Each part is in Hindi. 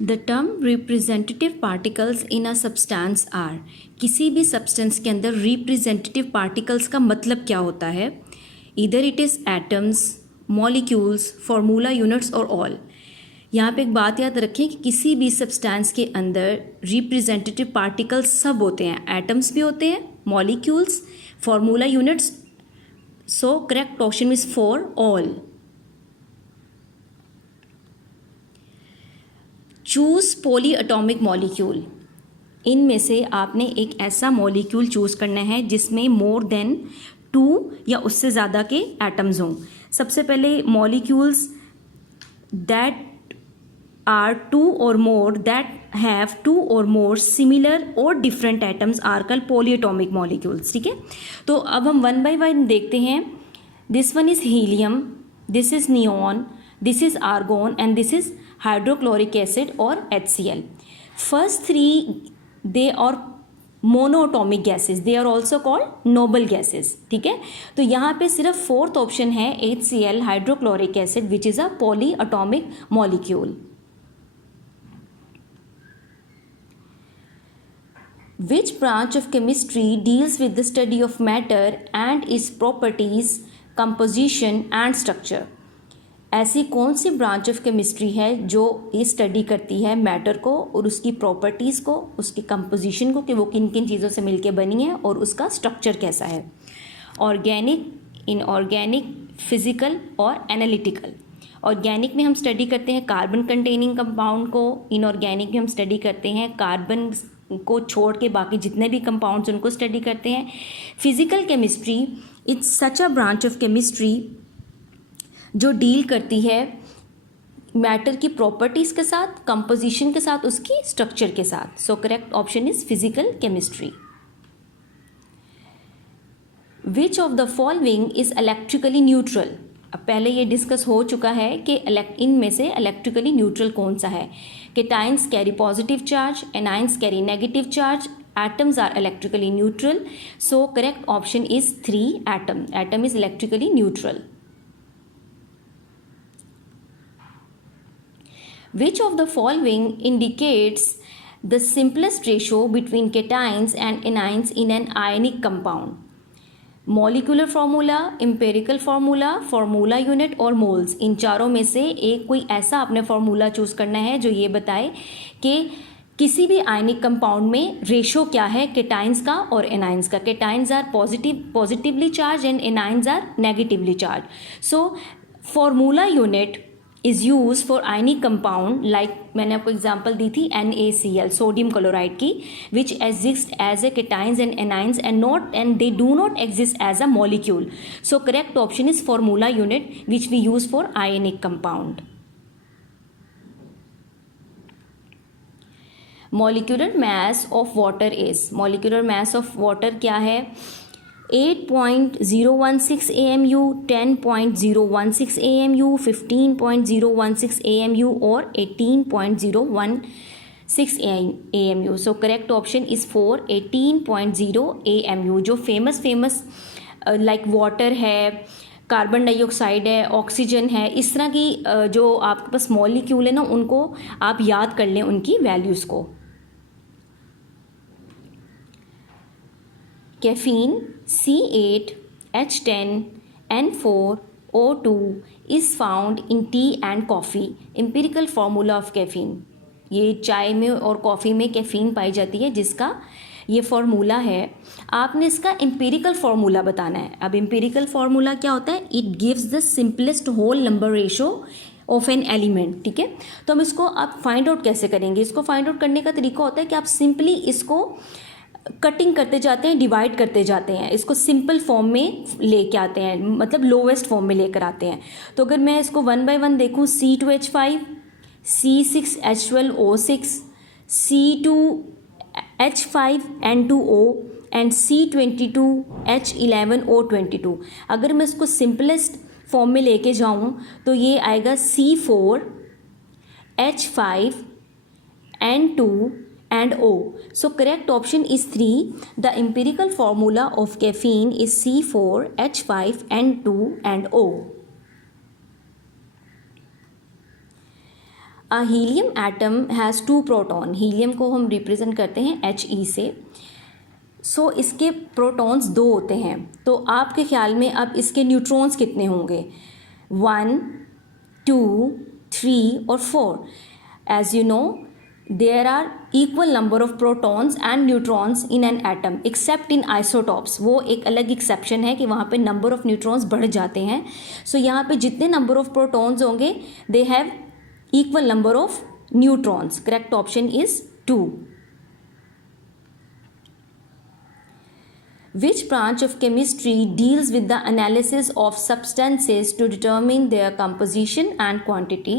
The term representative particles in a substance are, किसी भी सब्सटेंस के अंदर रिप्रेजेंटेटिव पार्टिकल्स का मतलब क्या होता है? इधर it is atoms, molecules, formula units और ऑल। यहाँ पे एक बात याद रखें कि किसी भी सब्सटेंस के अंदर रिप्रेजेंटेटिव पार्टिकल्स सब होते हैं, एटम्स भी होते हैं, molecules, formula units. So correct option is for all. Choose poly atomic molecule, इनमें से आपने एक ऐसा मॉलिक्यूल चूज करना है जिसमें मोर देन 2 या उससे ज़्यादा के एटम्स हों। सबसे पहले molecules that are 2 or more that have 2 or more similar or different atoms are called polyatomic molecules। ठीक है, तो अब हम वन बाय वन देखते हैं। This one is helium, this is neon, this is argon and this is hydrochloric acid और HCl। First 3 they are monatomic gases, they are also called noble gases. ठीक है, तो यहाँ पे सिर्फ फोर्थ ऑप्शन है HCl hydrochloric acid which is a poly atomic molecule. Which branch of chemistry deals with the study of matter and its properties, composition and structure? ऐसी कौन सी ब्रांच ऑफ केमिस्ट्री है जो ये स्टडी करती है मैटर को और उसकी प्रॉपर्टीज़ को, उसकी कंपोजिशन को कि वो किन किन चीज़ों से मिलके बनी है और उसका स्ट्रक्चर कैसा है? ऑर्गेनिक, इनऑर्गेनिक, फिजिकल और एनालिटिकल। ऑर्गेनिक में हम स्टडी करते हैं कार्बन कंटेनिंग कंपाउंड को, इनऑर्गेनिक में हम स्टडी करते हैं कार्बन को छोड़ के बाकी जितने भी कंपाउंड्स उनको स्टडी करते हैं। Physical chemistry it's such a branch of chemistry जो डील करती है मैटर की प्रॉपर्टीज़ के साथ, कंपोजिशन के साथ, उसकी स्ट्रक्चर के साथ। सो correct option is physical chemistry. Which of the following is electrically neutral? अब पहले ये डिस्कस हो चुका है कि इनमें से इलेक्ट्रिकली न्यूट्रल कौन सा है। Cations carry positive charge, anions carry negative charge, atoms are electrically neutral. So correct option is 3, atom. Atom is electrically neutral. Which of the following indicates the simplest ratio between cations and anions in an ionic compound? Molecular formula, empirical formula, formula unit और मोल्स। इन चारों में से एक कोई ऐसा आपने फार्मूला चूज़ करना है जो ये बताए कि किसी भी आयनिक कंपाउंड में रेशो क्या है केटाइन्स का और एनाइन्स का। Cations are positively charge and anions are negatively charge. So formula unit is use for ionic compound like मैंने आपको एग्जांपल दी थी NaCl सोडियम क्लोराइड की, which exist as a cations and anions and they do not exist as a molecule. So correct option is formula unit which we use for ionic compound. Molecular mass of water is, molecular mass of water क्या है? 8.016 AMU, 10.016 AMU, 15.016 AMU और 18.016 AMU। So correct option is for 18.0 AMU। जो फेमस लाइक वाटर है, कार्बन डाइऑक्साइड है, ऑक्सीजन है, इस तरह की जो आपके पास मॉलिक्यूल है ना, उनको आप याद कर लें उनकी वैल्यूज़ को। Caffeine C8H10N4O2 is found in tea and coffee. Empirical formula of caffeine, ये चाय में और कॉफ़ी में कैफ़ीन पाई जाती है जिसका ये फार्मूला है। आपने इसका एम्पिरिकल फार्मूला बताना है। अब एम्पिरिकल फार्मूला क्या होता है? It gives the simplest whole number ratio of an element. ठीक है, तो हम इसको आप फाइंड आउट कैसे करेंगे? इसको फाइंड आउट करने का तरीका होता है कि आप सिंपली इसको कटिंग करते जाते हैं, डिवाइड करते जाते हैं, इसको सिंपल फॉर्म में लेके आते हैं, मतलब लोवेस्ट फॉर्म में लेकर आते हैं। तो अगर मैं इसको वन बाय वन देखूँ, C2H5, C6H12O6, C2H5N2O and C22H11O22। अगर मैं इसको सिंपलेस्ट फॉर्म में लेके जाऊँ तो ये आएगा C4H5N2 and O. So correct option is 3. The empirical formula of caffeine is C4H5N2 and O. A helium atom has 2 proton, helium को हम रिप्रेजेंट करते हैं He से। सो इसके प्रोटॉन्स 2 होते हैं, तो आपके ख्याल में अब इसके न्यूट्रॉन्स कितने होंगे? 1, 2, 3 और 4। As you know there are equal number of protons and neutrons in an atom except in isotopes। वो एक अलग एक्सेप्शन है कि वहाँ पे नंबर ऑफ न्यूट्रॉन्स बढ़ जाते हैं। सो यहाँ पे जितने नंबर ऑफ प्रोटॉन्स होंगे they have equal number of neutrons. Correct option is 2। Which branch of chemistry deals with the analysis of substances to determine their composition and quantity?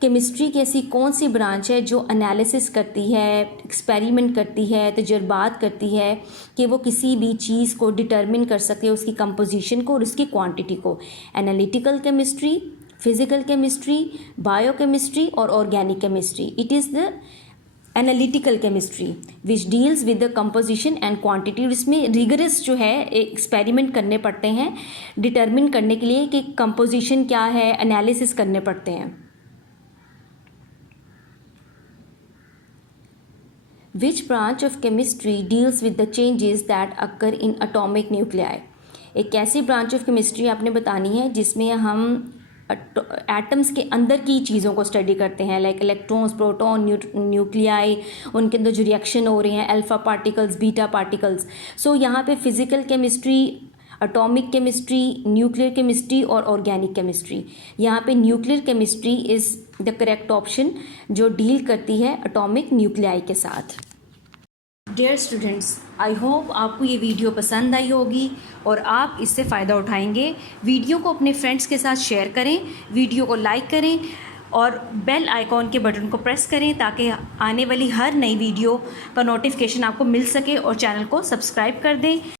Chemistry की ऐसी कौन सी ब्रांच है जो एनालिसिस करती है, एक्सपेरिमेंट करती है, तजुर्बात करती है कि वो किसी भी चीज़ को डिटर्मिन कर सके, उसकी कंपोजिशन को और उसकी क्वांटिटी को? Analytical chemistry, physical chemistry, biochemistry और organic chemistry. It is the analytical chemistry which deals with the composition and quantity. इसमें रिगरस जो है एक्सपेरिमेंट करने पड़ते हैं डिटर्मिन करने के लिए कि कंपोजिशन क्या है, एनालिसिस करने पड़ते हैं। Which branch of chemistry deals with the changes that occur in atomic nuclei? एक ऐसी ब्रांच ऑफ केमिस्ट्री आपने बतानी है जिसमें हम एटम्स के अंदर की चीज़ों को स्टडी करते हैं, लाइक इलेक्ट्रॉन्स, प्रोटॉन, न्यूक्लियाई, उनके अंदर जो रिएक्शन हो रहे हैं, अल्फा पार्टिकल्स, बीटा पार्टिकल्स। सो यहाँ पे physical chemistry, atomic chemistry, nuclear chemistry और ऑर्गेनिक केमिस्ट्री। यहाँ पे nuclear chemistry is the correct option जो डील करती है एटॉमिक न्यूक्लियाई के साथ। डियर स्टूडेंट्स, आई होप आपको ये वीडियो पसंद आई होगी और आप इससे फ़ायदा उठाएंगे। वीडियो को अपने फ्रेंड्स के साथ शेयर करें, वीडियो को लाइक करें और बेल आइकॉन के बटन को प्रेस करें ताकि आने वाली हर नई वीडियो का नोटिफिकेशन आपको मिल सके और चैनल को सब्सक्राइब कर दें।